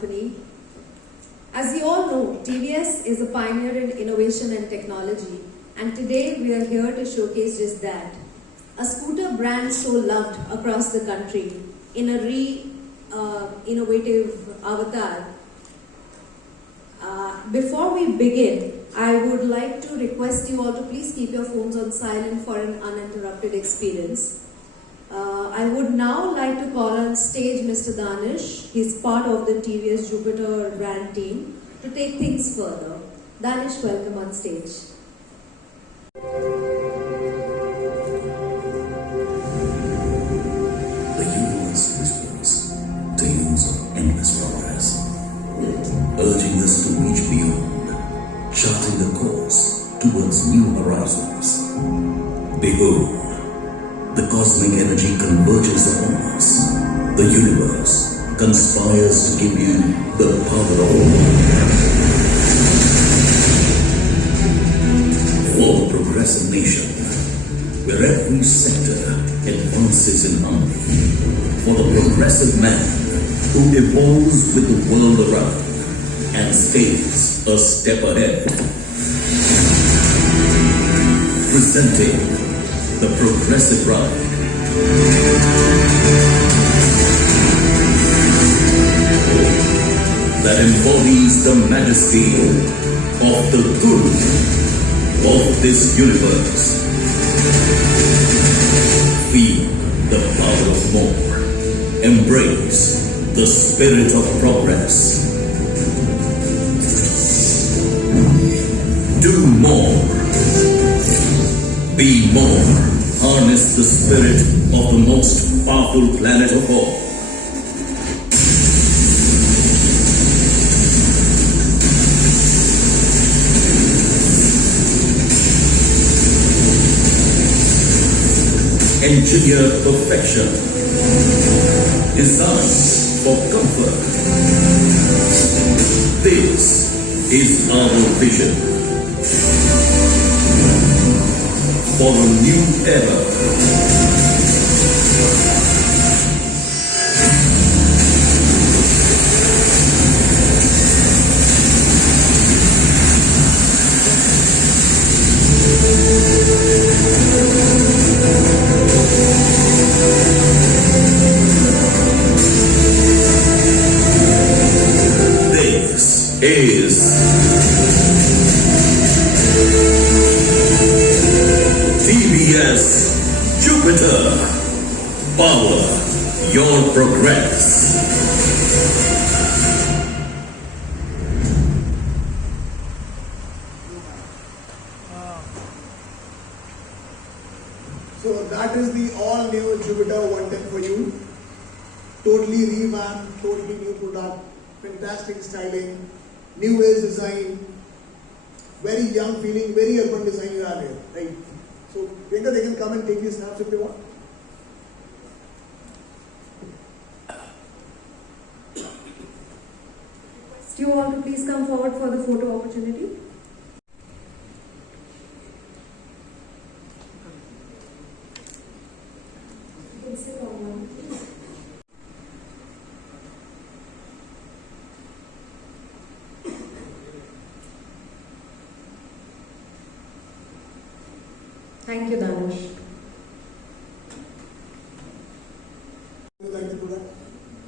company. As you all know, TVS is a pioneer in innovation and technology, and today we are here to showcase just that. A scooter brand so loved across the country in a innovative avatar. Before we begin, I would like to request you all to please keep your phones on silent for an uninterrupted experience. I would now like to call on stage Mr. Danish. He's part of the TVS Jupiter brand team to take things further. Danish, welcome on stage. The universe whispers tales of endless progress, urging us to reach beyond, charting the course towards new horizons. Behold, the cosmic energy converges upon us. The universe conspires to give you the power of one. For a progressive nation, where every sector advances in harmony. For the progressive man who evolves with the world around and stays a step ahead. Presenting the Progressive Ride. That embodies the majesty of the good of this universe. Feel the power of more. Embrace the spirit of progress. Do more. Be more. Harness the spirit of the most powerful planet of all. Engineer perfection. Designed for comfort. This is our vision. For a new era. This is TVS Jupiter. Power your progress. So that is the all-new Jupiter 110 for you. Totally revamped, totally new product, fantastic styling, new age design, very young feeling, very urban design you have here, right? So they can come and take these snaps if they want. Do you all to please come forward for the photo opportunity? You can sit on one, please. Thank you, Danish. You like the product?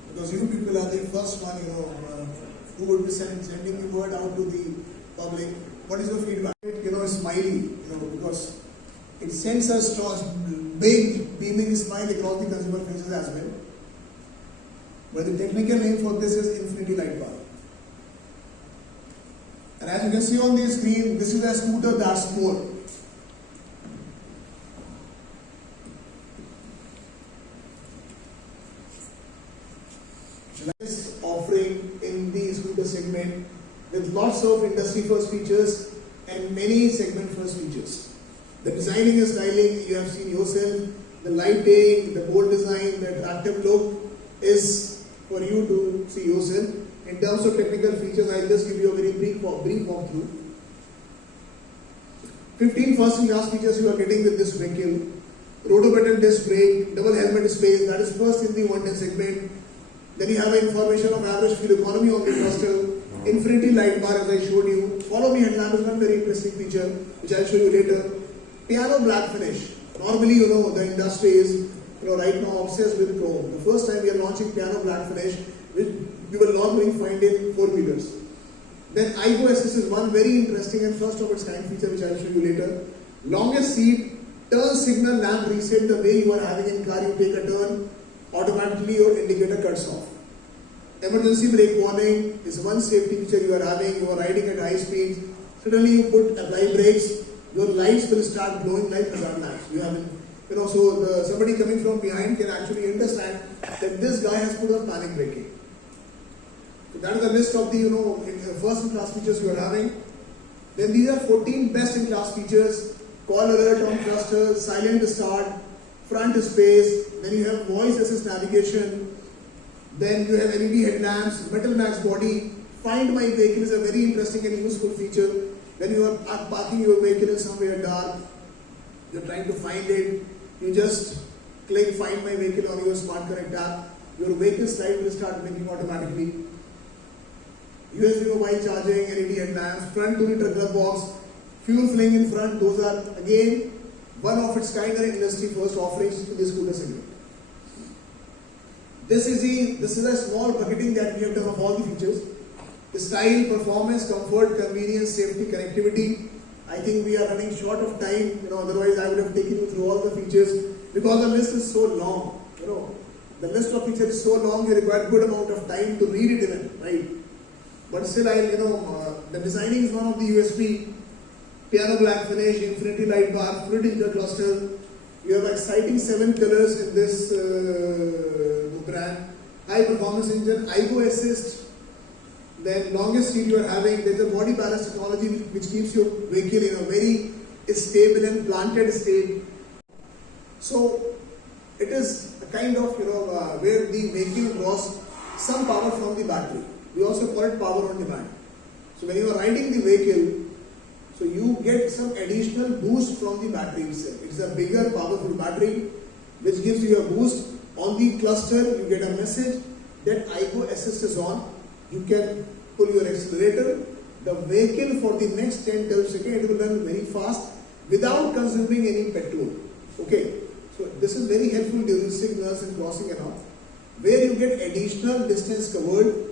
Because you people are the first one, who would be sending the word out to the public. What is your feedback? Smiley, because it sends a strong, big beaming smile across the consumer faces as well. But the technical name for this is Infinity Light Bar. And as you can see on the screen, this is a scooter that's more. Nice offering in the scooter segment with lots of industry first features and many segment first features. The designing and styling you have seen yourself, the lighting, the bold design, the attractive look is for you to see yourself. In terms of technical features, I'll just give you a very brief walkthrough. 15 first-in-class features you are getting with this vehicle. Rotopetal disc brake, double helmet space, that is first in the 110 segment. Then you have information of average fuel economy on the cluster, infinity light bar as I showed you. Follow me headlamp is one very interesting feature which I'll show you later. Piano black finish. Normally, the industry is, right now obsessed with chrome. The first time we are launching piano black finish, which you will normally find in 4-wheelers. Then IGO assist is one very interesting and first of its kind feature which I'll show you later. Longest seat, turn signal lamp reset. The way you are having in car, you take a turn, automatically your indicator cuts off. Emergency brake warning is one safety feature you are having. You are riding at high speeds. Suddenly you apply brakes, your lights will start glowing like hazard lamps. You have, somebody coming from behind can actually understand that this guy has put on panic braking. So that is the list of the first in class features you are having. Then these are 14 best in class features. Call alert on cluster, silent start, front space. Then you have voice assist navigation. Then you have LED headlamps, MetalMaxx body. Find my vehicle is a very interesting and useful feature. When you are parking your vehicle in somewhere dark, you are trying to find it, you just click find my vehicle on your SmartXONNECT app. Your vehicle slide will start blinking automatically. USB mobile charging, LED headlamps, front 2-liter glove box, fuel filling in front. Those are again one of its kind and industry first offerings to the scooter segment. This is a small bucketing that we have done of all the features. The style, performance, comfort, convenience, safety, connectivity. I think we are running short of time. Otherwise I would have taken you through all the features because the list is so long. The list of features is so long. You require a good amount of time to read it even, right? But still, the designing is one of the USP. Piano black finish, infinity light bar, fluid digital cluster. You have exciting 7 colors in this brand. High performance engine, IGO assist. Then longest seat you are having. There is a body balance technology which keeps your vehicle in a very stable and planted state. So it is a kind of where the vehicle draws some power from the battery. We also call it power on demand. So when you are riding the vehicle, so you get some additional boost from the battery itself. It is a bigger, powerful battery which gives you a boost. On the cluster, you get a message that IGO assist is on. You can pull your accelerator. The vehicle for the next 10-12 seconds, it will run very fast without consuming any petrol. Okay, so this is very helpful during signals and crossing and all, where you get additional distance covered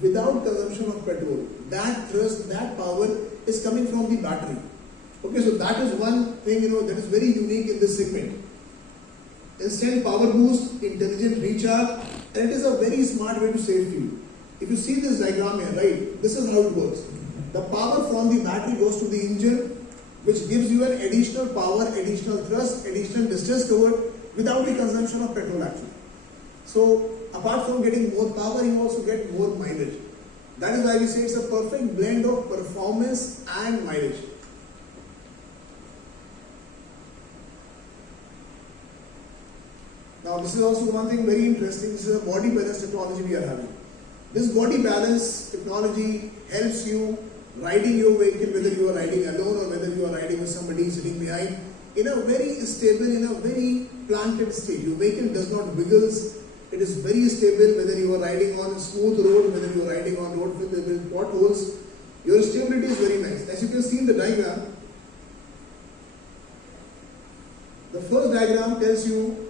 without consumption of petrol. That thrust, that power is coming from the battery. Okay, so that is one thing that is very unique in this segment. Instant power boost, intelligent recharge, and it is a very smart way to save fuel. If you see this diagram here, right, this is how it works. The power from the battery goes to the engine, which gives you an additional power, additional thrust, additional distance covered without the consumption of petrol actually. So apart from getting more power, you also get more mileage. That is why we say it's a perfect blend of performance and mileage. Now this is also one thing very interesting. This is a body balance technology we are having. This body balance technology helps you riding your vehicle, whether you are riding alone or whether you are riding with somebody sitting behind, in a very stable, in a very planted state. Your vehicle does not wiggles. It is very stable whether you are riding on a smooth road, whether you are riding on road with potholes. Your stability is very nice. As you can see in the diagram, the first diagram tells you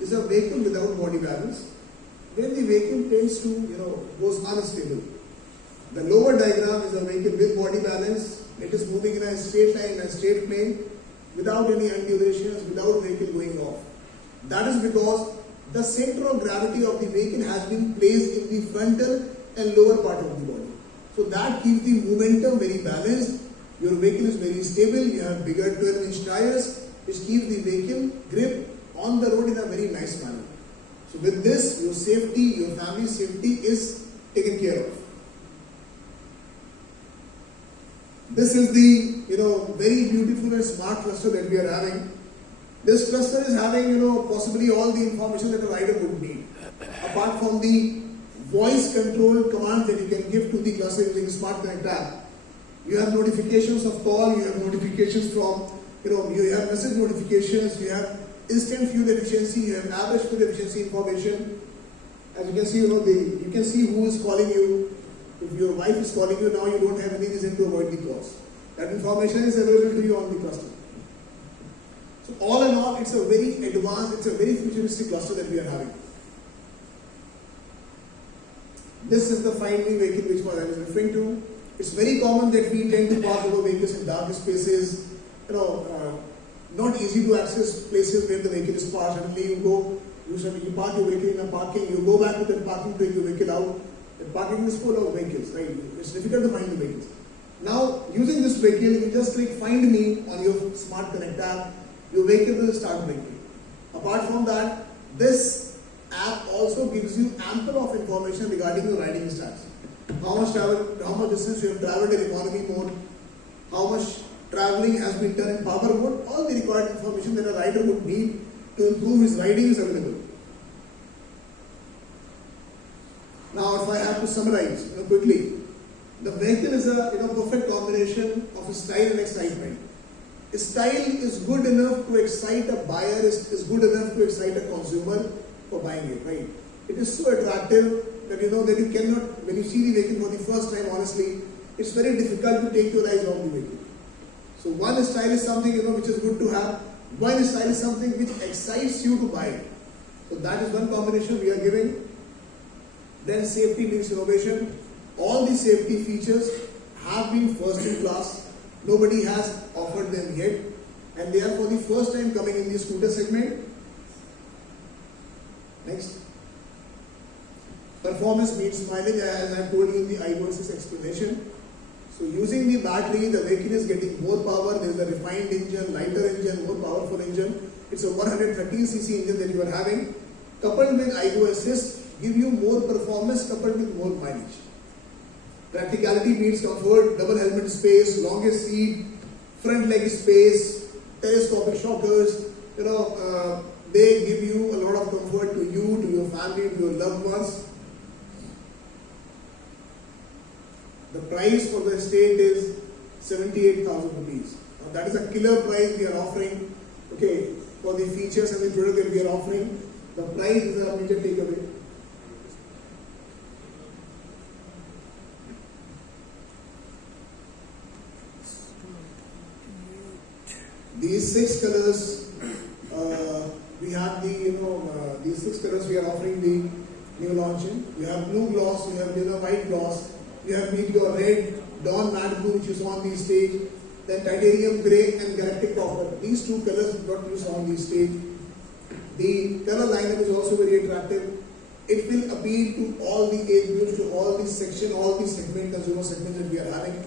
is a vehicle without body balance. When the vehicle tends to, goes unstable. The lower diagram is a vehicle with body balance. It is moving in a straight line, in a straight plane, without any undulations, without vehicle going off. That is because the center of gravity of the vehicle has been placed in the frontal and lower part of the body. So that keeps the momentum very balanced. Your vehicle is very stable. You have bigger 12-inch tires, which keeps the vehicle grip on the road in a very nice manner. So with this, your safety, your family's safety is taken care of. This is the very beautiful and smart cluster that we are having. This cluster is having possibly all the information that a rider would need. Apart from the voice controlled commands that you can give to the cluster using the Smart Connect app. You have notifications of call, you have notifications from, you have message notifications, you have instant fuel efficiency, you have average fuel efficiency information. As you can see, you can see who is calling you. If your wife is calling you now, you don't have any reason to avoid the calls. That information is available to you on the cluster. So all in all, it's a very advanced, it's a very futuristic cluster that we are having. This is the Find Me vehicle which I was referring to. It's very common that we tend to park our vehicles in dark spaces, not easy to access places where the vehicle is parked. Suddenly you park your vehicle in a parking, you go back to the parking, take your vehicle out. The parking is full of vehicles, right? It's difficult to find the vehicles. Now, using this vehicle, you just click Find Me on your Smart Connect app. Your vehicle will start blinking. Apart from that, this app also gives you ample of information regarding your riding stats. How much distance you have traveled in economy mode, how much traveling has been done in power mode, all the required information that a rider would need to improve his riding is available. Now, if I have to summarize quickly, the vehicle is a perfect combination of style and excitement. Style is good enough to excite a buyer, is good enough to excite a consumer for buying it, right? It is so attractive that that you cannot, when you see the vehicle for the first time, honestly, it's very difficult to take your eyes off the vehicle. So one style is something which is good to have. One style is something which excites you to buy it. So that is one combination we are giving. Then safety means innovation. All the safety features have been first in class. Nobody has offered them yet, and they are for the first time coming in the scooter segment. Next. Performance means mileage, as I told you in the I versus explanation. So using the battery, the vehicle is getting more power. There is a refined engine, lighter engine, more powerful engine. It's a 113cc engine that you are having. Coupled with IGO assist, give you more performance coupled with more mileage. Practicality means comfort, double helmet space, longest seat, front leg space, telescopic shockers. They give you a lot of comfort to you, to your family, to your loved ones. The price for the estate is 78,000 rupees. Now that is a killer price we are offering. Okay, for the features and the product that we are offering, the price is a major takeaway. These 6 colors, we have these 6 colors we are offering the new launch in. You have blue gloss, you have white gloss, you have meteor red, dawn matte blue which you saw on the stage, then titanium grey and galactic copper. These 2 colors what you saw on the stage. The color lineup is also very attractive. It will appeal to all the age groups, to all the section, all the segment, consumer segments that we are having.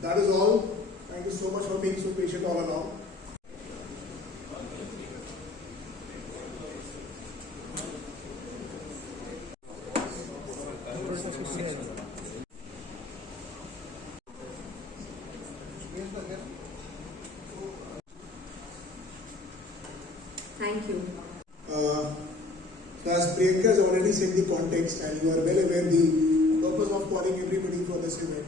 That is all. Thank you so much for being so patient all along. Thank you. So as Priyanka has already said the context, and you are well aware the purpose of calling everybody for this event.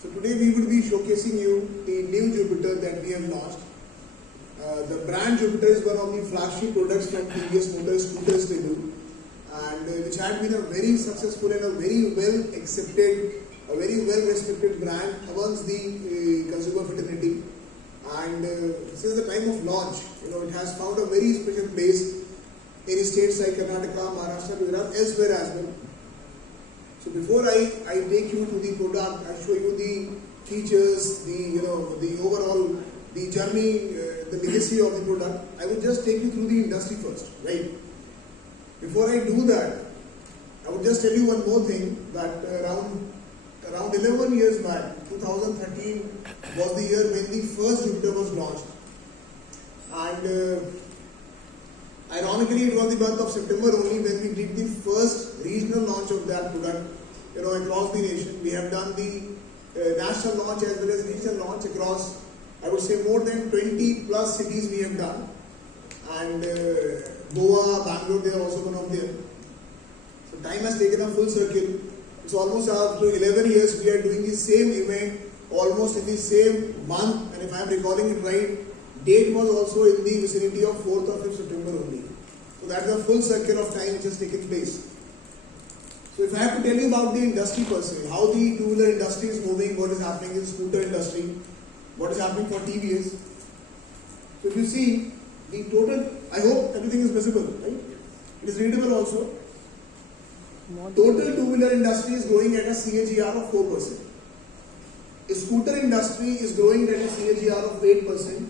So today we will be showcasing you the new Jupiter that we have launched. The brand Jupiter is one of the flagship products from TVS Motors Scooter stable, and which had been a very successful and a very well accepted, a very well respected brand amongst the consumer fraternity. And since the time of launch, it has found a very special place in states like Karnataka, Maharashtra, Gujarat, elsewhere as well. So before I take you to the product, I show you the features, the overall, the journey, the legacy of the product. I will just take you through the industry first, right? Before I do that, I would just tell you one more thing, that around 11 years back, 2013 was the year when the first Jupiter was launched, and ironically it was the month of September only when we did the first regional launch of that product across the nation. We have done the national launch as well as regional launch across, I would say, more than 20 plus cities we have done, and Goa, Bangalore, they are also one of them. So time has taken a full circle. It's almost after 11 years we are doing the same event, almost in the same month, and if I am recalling it right, date was also in the vicinity of 4th or 5th September only. So that is a full circle of time which has taken place. So if I have to tell you about the industry per se, how the two-wheeler industry is moving, what is happening in scooter industry, what is happening for TVS. So if you see the total, I hope everything is visible, right? It is readable also. Total two-wheeler industry is growing at a CAGR of 4%. The scooter industry is growing at a CAGR of 8%,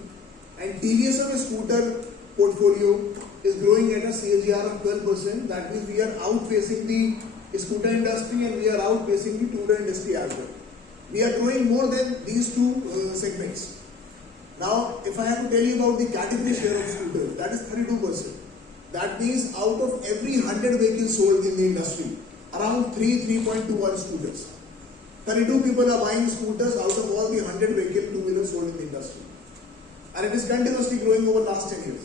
and TVS on a scooter portfolio is growing at a CAGR of 12%. That means we are outpacing the scooter industry and we are outpacing the two-wheeler industry as well. We are growing more than these two segments. Now, if I have to tell you about the category share of scooter, that is 32%. That means out of every 100 vehicles sold in the industry, around 3.2 are scooters. 32 people are buying scooters out of all the 100 vehicle two-wheelers sold in the industry. And it is continuously growing over the last 10 years.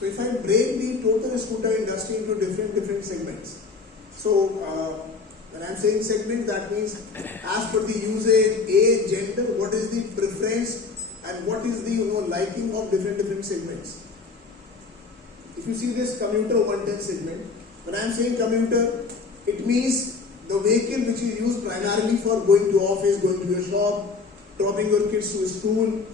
So if I break the total scooter industry into different segments. So when I am saying segment, that means as per the usage, age, gender, what is the preference and what is the liking of different segments. If you see this commuter 110 segment, when I am saying commuter, it means the vehicle which is used primarily for going to office, going to your shop, dropping your kids to school.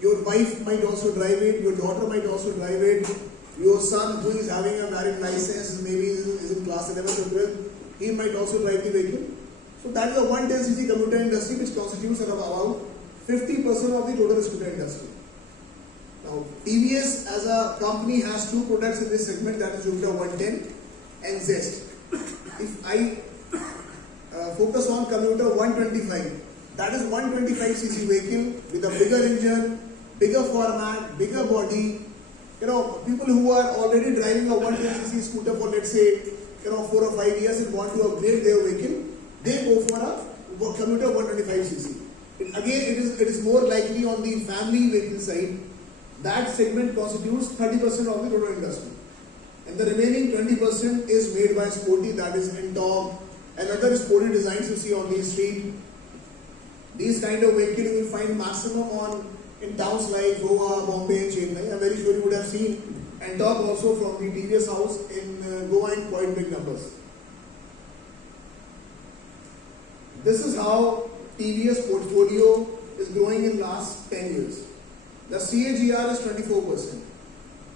Your wife might also drive it, your daughter might also drive it, your son who is having a married license, maybe is in class 11 or 12, he might also drive the vehicle. So that is a 110cc commuter industry which constitutes about 50% of the total scooter industry. Now TVS as a company has two products in this segment, that is Jupiter 110 and Zest. If I focus on commuter 125, that is 125cc vehicle with a bigger engine, bigger format, bigger body. People who are already driving a 110cc scooter for let's say 4 or 5 years and want to upgrade their vehicle, they go for a commuter 125cc. Again, it is more likely on the family vehicle side. That segment constitutes 30% of the total industry, and the remaining 20% is made by sporty, that is N-Top and other sporty designs you see on the street. These kind of vehicle you will find maximum in towns like Goa, Bombay and Chennai. I'm very sure you would have seen N-Top also from the TVS house in Goa in quite big numbers. This is how TVS portfolio is growing in last 10 years. The CAGR is 24%.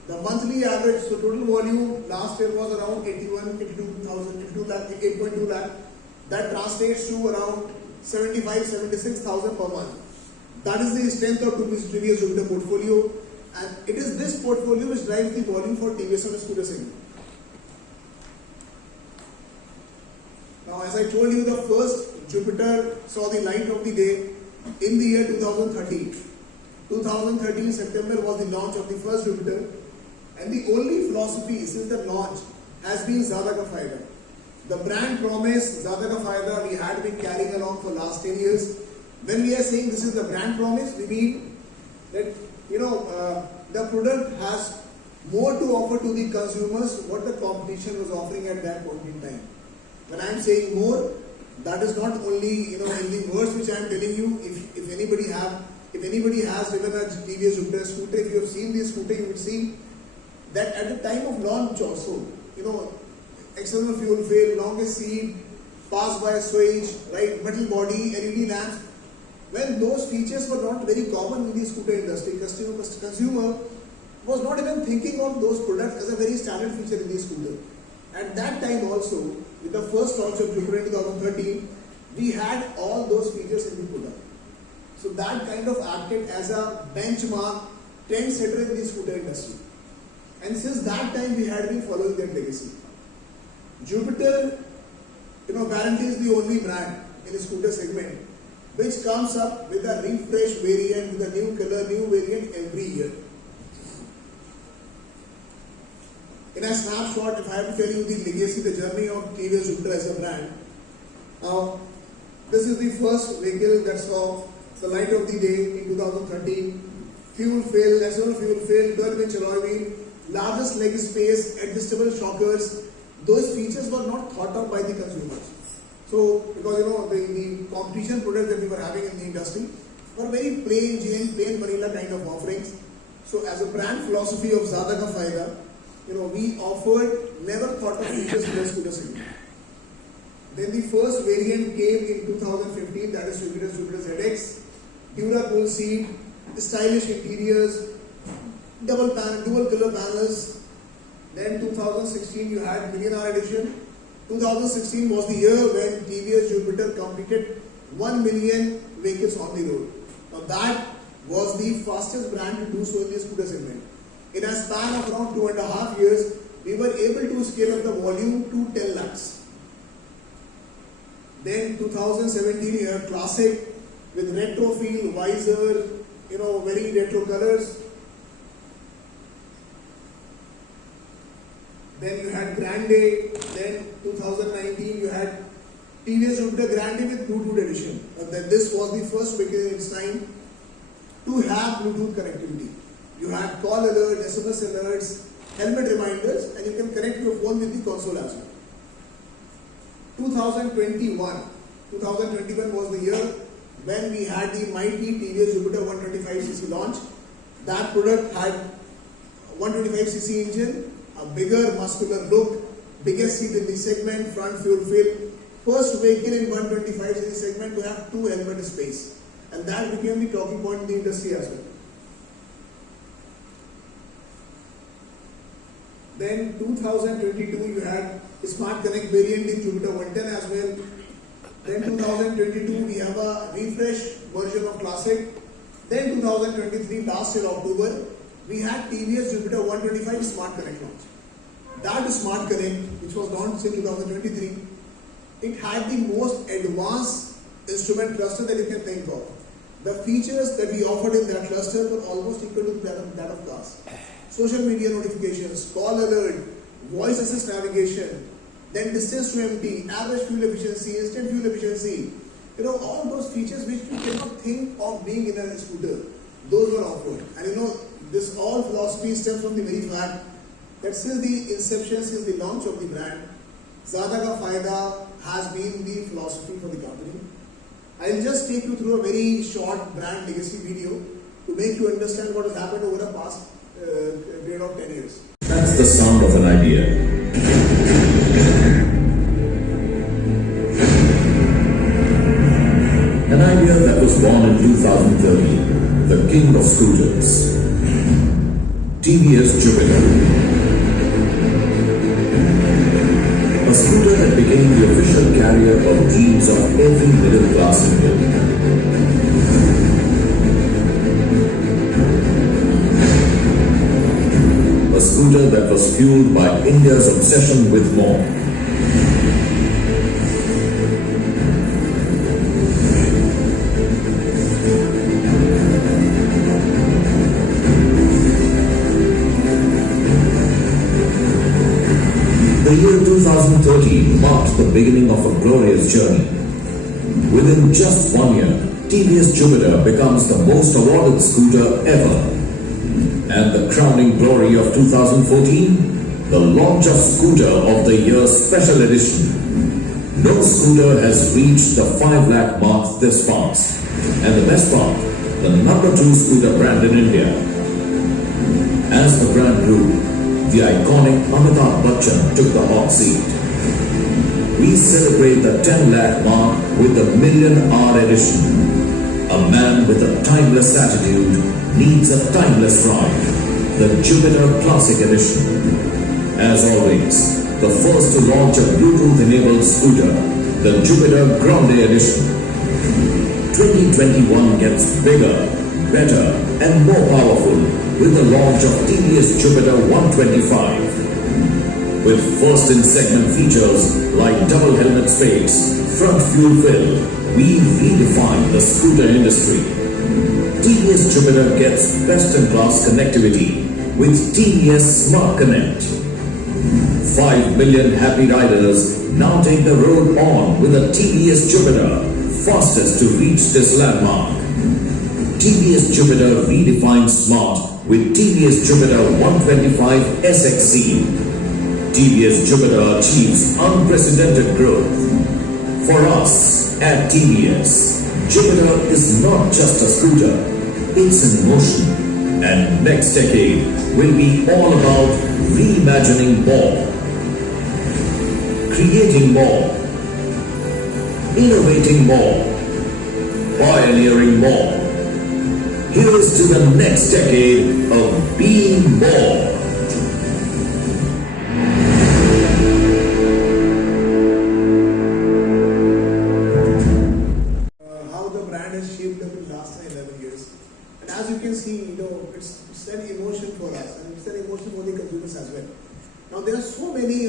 The monthly average, so total volume last year was around 8.2 lakh. That translates to around 76,000 per month. That is the strength of TVS Jupiter portfolio, and it is this portfolio which drives the volume for TVS on the scooter segment. Now, as I told you, the first Jupiter saw the light of the day in the year 2013. 2013 September was the launch of the first Jupiter, and the only philosophy since the launch has been Zyada Ka Fayda. The brand promise Zyada Ka Fayda we had been carrying along for last 10 years. When we are saying this is the brand promise, we mean that the product has more to offer to the consumers what the competition was offering at that point in time. When I am saying more, that is not only in the words which I am telling you. If anybody has driven a TVS Jupiter scooter, if you have seen this scooter, you will see that at the time of launch also, external fuel fail, longest seat, pass by switch, right, metal body, LED lamps. When those features were not very common in the scooter industry, consumer was not even thinking of those products as a very standard feature in the scooter. At that time also, with the first launch of Jupiter in 2013, we had all those features in the product. So that kind of acted as a benchmark, trendsetter in the scooter industry. And since that time, we had been following that legacy. Jupiter, guarantees is the only brand in the scooter segment which comes up with a refreshed variant, with a new color, new variant every year. In a snapshot, if I have to tell you the legacy, the journey of TVS Jupiter as a brand, Now, this is the first vehicle that saw the light of the day in 2013. Fuel fill, national fuel fill, 12-inch alloy wheel, largest leg space, adjustable shockers. Those features were not thought of by the consumers. So, because the competition products that we were having in the industry were very plain Jane, plain vanilla kind of offerings. So, as a brand philosophy of Zyada Ka Fayda, we offered never thought of features in the scooter segment. Then the first variant came in 2015, that is Jupiter ZX, Dura-Cool seat, stylish interiors, dual color panels. Then 2016 you had Millionaire Edition. 2016 was the year when TVS Jupiter completed 1 million vehicles on the road. Now that was the fastest brand to do so in the scooter segment. In a span of around 2.5 years, we were able to scale up the volume to 10 lakhs. Then 2017 you had Classic with retro feel, visor, very retro colors. Then you had Grande. Then 2019 you had TVS Jupiter Grande with Bluetooth edition. Then this was the first vehicle in its time to have Bluetooth connectivity. You had call alert, SMS alerts, helmet reminders, and you can connect your phone with the console as well. 2021 was the year when we had the mighty TVS Jupiter 125cc launch. That product had 125cc engine, a bigger muscular look, biggest seat in the segment, front fuel fill, first vehicle in 125cc segment to have 2 helmet space, and that became the talking point in the industry as well. Then 2022 you had Smart Connect variant in Jupiter 110 as well. Then 2022 we have a refresh version of Classic. Then 2023 last year October we had TVS Jupiter 125 Smart Connect launch. That Smart Connect, which was launched in 2023, it had the most advanced instrument cluster that you can think of. The features that we offered in that cluster were almost equal to that of cars. Social media notifications, call alert, voice assist navigation, then distance to empty, average fuel efficiency, instant fuel efficiency, all those features which we cannot think of being in a scooter, those were offered. And this all philosophy stems from the very fact that since the inception, since the launch of the brand, Zyada Ka Fayda has been the philosophy for the company. I'll just take you through a very short brand legacy video to make you understand what has happened over the past period of 10 years. That's the sound of an idea. An idea that was born in 2013, the king of scooters, TVS Jupiter. A scooter that became the official carrier of dreams of every middle-class Indian. A scooter that was fueled by India's obsession with more. The year 2013 marked the beginning of a glorious journey. Within just 1 year, TVS Jupiter becomes the most awarded scooter ever. And the crowning glory of 2014, the launch of Scooter of the Year Special Edition. No scooter has reached the 5 lakh mark this fast. And the best part, the #2 scooter brand in India. As the brand grew, the iconic Amitabh Bachchan took the hot seat. We celebrate the 10 lakh mark with the Million Hour Edition. A man with a timeless attitude needs a timeless ride. The Jupiter Classic Edition. As always, the first to launch a Bluetooth-enabled scooter, the Jupiter Grande Edition. 2021 gets bigger, better, and more powerful with the launch of TVS Jupiter 125. With first-in-segment features like double helmet space, front fuel fill, we redefine the scooter industry. TVS Jupiter gets best-in-class connectivity with TVS SMARTXONNECT. 5 million happy riders now take the road on with a TVS Jupiter, fastest to reach this landmark. TVS Jupiter redefines smart with TVS Jupiter 125 SXC. TVS Jupiter achieves unprecedented growth. For us at TVS, Jupiter is not just a scooter, it's an emotion. And next decade will be all about reimagining more, creating more, innovating more, pioneering more. Here's to the next decade of being more. How the brand has shaped up in the last 11 years. And as you can see, it's an emotion for us and it's an emotion for the consumers as well. Now there are so many,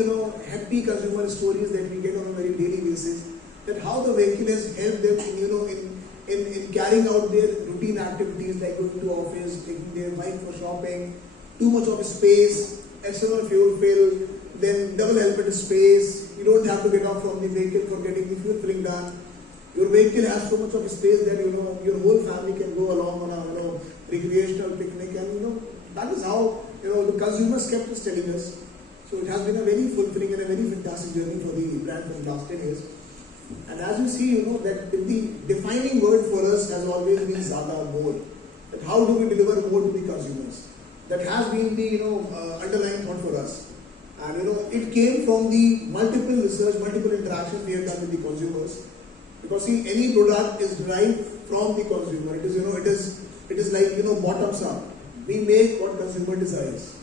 happy consumer stories that we get on a very daily basis, that how the vehicle has helped them in carrying out their routine activities like going to office, taking their bike for shopping, too much of space, external fuel fill, then double helmet space. You don't have to get off from the vehicle for getting the fuel filling done. Your vehicle has so much of space that your whole family can go along on a recreational picnic, and that is how the consumers kept us telling us. So it has been a very fulfilling and a very fantastic journey for the brand for the last 10 years. And as you see, that the defining word for us has always been Zada, more. That how do we deliver more to the consumers? That has been the underlying thought for us. And it came from the multiple research, multiple interactions we have done with the consumers. Because see, any product is derived from the consumer. It is like bottoms up. We make what consumer desires,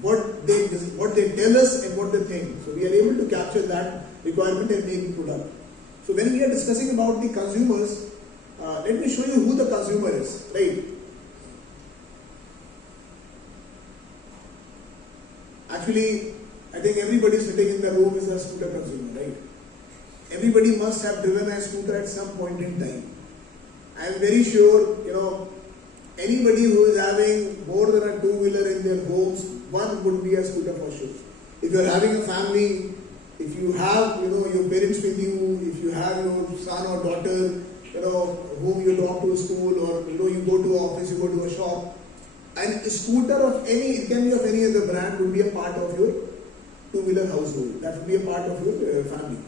what they tell us and what they think. So we are able to capture that requirement and make the product. So when we are discussing about the consumers, let me show you who the consumer is, right? Actually, I think everybody sitting in the room is a scooter consumer, right? Everybody must have driven a scooter at some point in time. I am very sure, anybody who is having more than a two-wheeler in their homes, one would be a scooter for sure. If you are having a family, if you have, your parents with you, if you have your son or daughter, whom you drop to school, or you go to office, you go to a shop, and a scooter of it can be of any other brand, would be a part of your two-wheeler household. That would be a part of your family.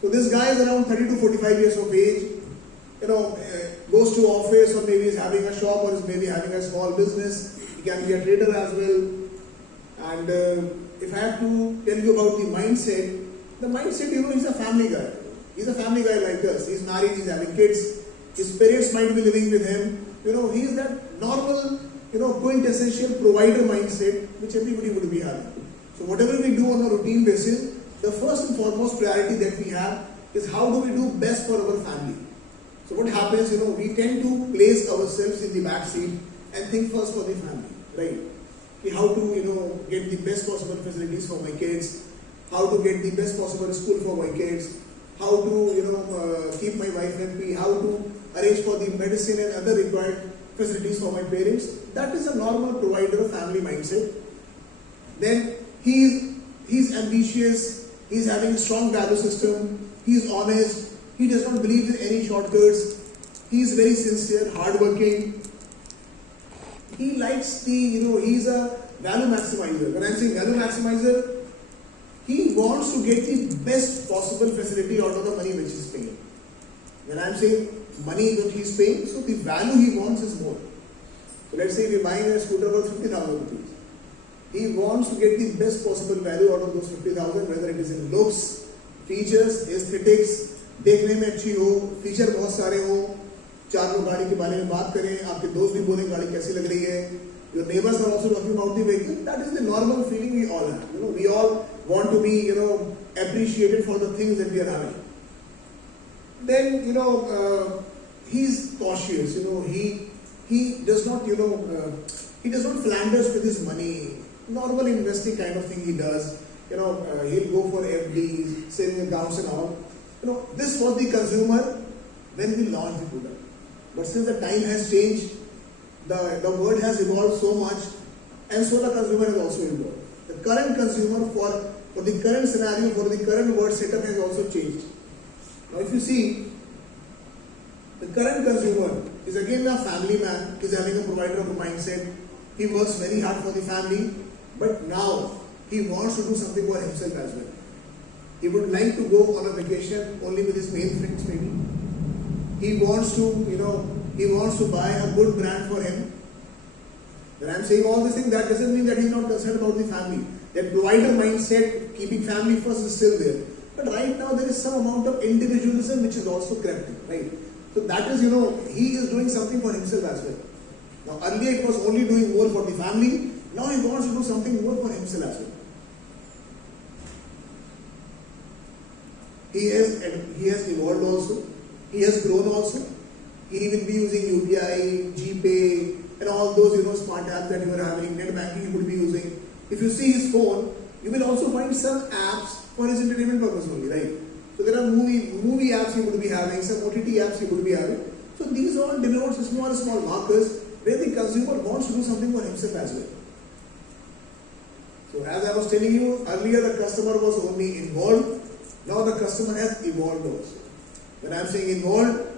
So this guy is around 30 to 45 years of age, goes to office, or maybe is having a shop, or is maybe having a small business. He can be a trader as well. And if I have to tell you about the mindset, he's a family guy. He's a family guy like us. He's married, he's having kids. His parents might be living with him. He's that normal, quintessential provider mindset which everybody would be having. So whatever we do on a routine basis, the first and foremost priority that we have is how do we do best for our family. So what happens, we tend to place ourselves in the back seat and think first for the family, right? How to, get the best possible facilities for my kids, how to get the best possible school for my kids, how to, keep my wife happy, how to arrange for the medicine and other required facilities for my parents. That is a normal provider family mindset. Then he's ambitious, he's having a strong value system, he's honest, he does not believe in any shortcuts, he's very sincere, hardworking. He likes he's a value maximizer. When I'm saying value maximizer, he wants to get the best possible facility out of the money which he's paying. When I'm saying money that he's paying, so the value he wants is more. So let's say if you're buying a scooter worth 50,000 rupees. He wants to get the best possible value out of those 50,000, whether it is in looks, features, aesthetics, देखने में अच्छी हो, feature बहुत सारे हो, चार लोग गाड़ी के बारे में बात करें, आपके दोस्त भी बोलें गाड़ी कैसी लग रही है, your neighbors are also talking about the vehicle. That is the normal feeling we all have. We all want to be, appreciated for the things that we are having. Then, he's cautious. He does not, he does not flanders with his money. Normal investing kind of thing he does. He'll go for FDs, saving accounts and all. This was the consumer when we launched the product. But since the time has changed, the world has evolved so much, and so the consumer has also evolved. The current consumer, for for the current scenario, for the current word setup has also changed. Now if you see, the current consumer is again a family man, is having a provider of a mindset. He works very hard for the family, but now he wants to do something for himself as well. He would like to go on a vacation only with his male friends maybe. He wants to buy a good brand for him. When I am saying all these things, that doesn't mean that he is not concerned about the family. That provider mindset, keeping family first, is still there. But right now there is some amount of individualism which is also crept in, right? So that is, he is doing something for himself as well. Now earlier it was only doing more for the family. Now he wants to do something more for himself as well. He has evolved also. He has grown also. He will be using UPI, GPay, and all those smart apps that you are having. Net banking he would be using. If you see his phone, you will also find some apps for his entertainment purpose only, right? So there are movie apps he would be having, some OTT apps he would be having. So these all denotes small markers where the consumer wants to do something for himself as well. So as I was telling you, earlier the customer was only involved. Now the customer has evolved also. When I am saying involved,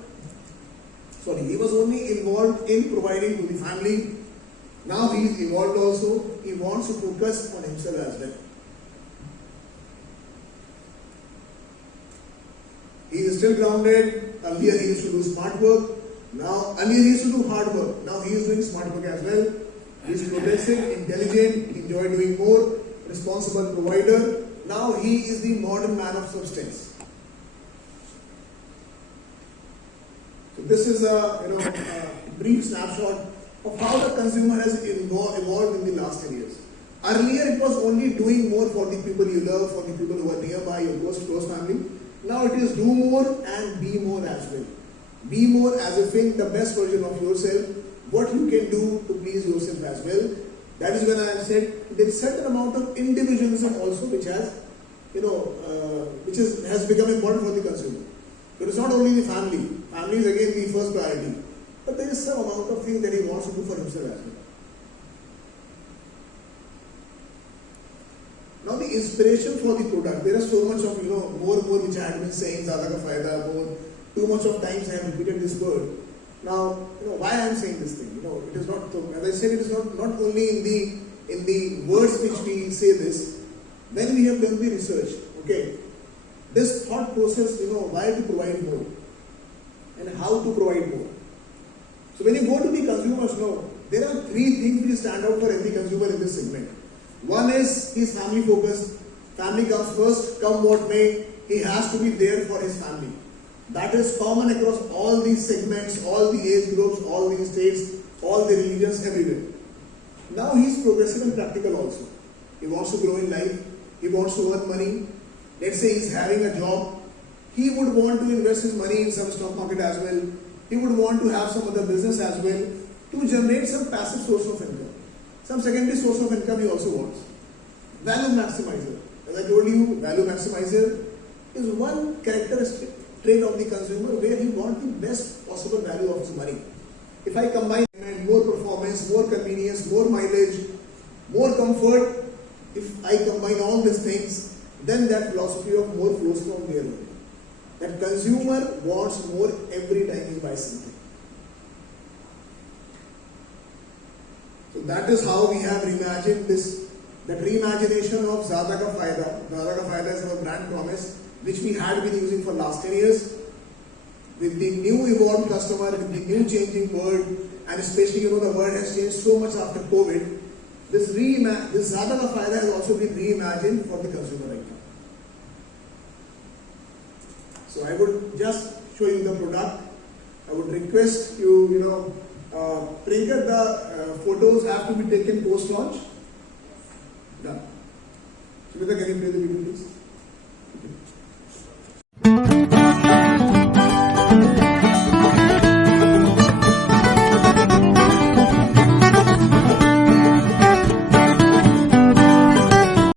he was only involved in providing to the family. Now he is evolved also. He wants to focus on himself as well. He is still grounded. Earlier he used to do smart work. Earlier he used to do hard work. Now he is doing smart work as well. He is progressive, intelligent, enjoy doing more, responsible provider. Now he is the modern man of substance. So this is a brief snapshot of how the consumer has evolved in the last 10 years. Earlier it was only doing more for the people you love, for the people who are nearby, your close family. Now it is do more and be more as well. Be more as if in the best version of yourself, what you can do to please yourself as well. That is when I have said there is certain amount of individualism also which has, has become important for the consumer. It is not only the family. Family is again the first priority. But there is some amount of things that he wants to do for himself as well. Now the inspiration for the product, there is so much of more which I had been saying, zyada ka fayda, more, too much of times I have repeated this word. Now, why I am saying this thing, it is not, as I said, it is not only in the words which we say this. When we have done the research, this thought process, why to provide more and how to provide more. So when you go to the consumers, there are three things which stand out for every consumer in this segment. One is he is family focused. Family comes first, come what may. He has to be there for his family. That is common across all these segments, all the age groups, all the states, all the religions, everywhere. Now he is progressive and practical also. He wants to grow in life. He wants to earn money. Let's say he is having a job. He would want to invest his money in some stock market as well. He would want to have some other business as well to generate some passive source of income. Some secondary source of income he also wants. Value maximizer. As I told you, value maximizer is one characteristic trait of the consumer where he wants the best possible value of his money. If I combine more performance, more convenience, more mileage, more comfort, if I combine all these things, then that philosophy of more flows from there only. That consumer wants more every time he buys something. So that is how we have reimagined this, that reimagination of Zyada Ka Fayda. Zyada Ka Fayda is our brand promise, which we had been using for last 10 years. With the new evolved customer, with the new changing world, and especially the world has changed so much after COVID, this Zyada Ka Fayda has also been reimagined for the consumer right now. So I would just show you the product. I would request you, Priyanka, the photos have to be taken post-launch. Done. Shubhita, can you play the video please?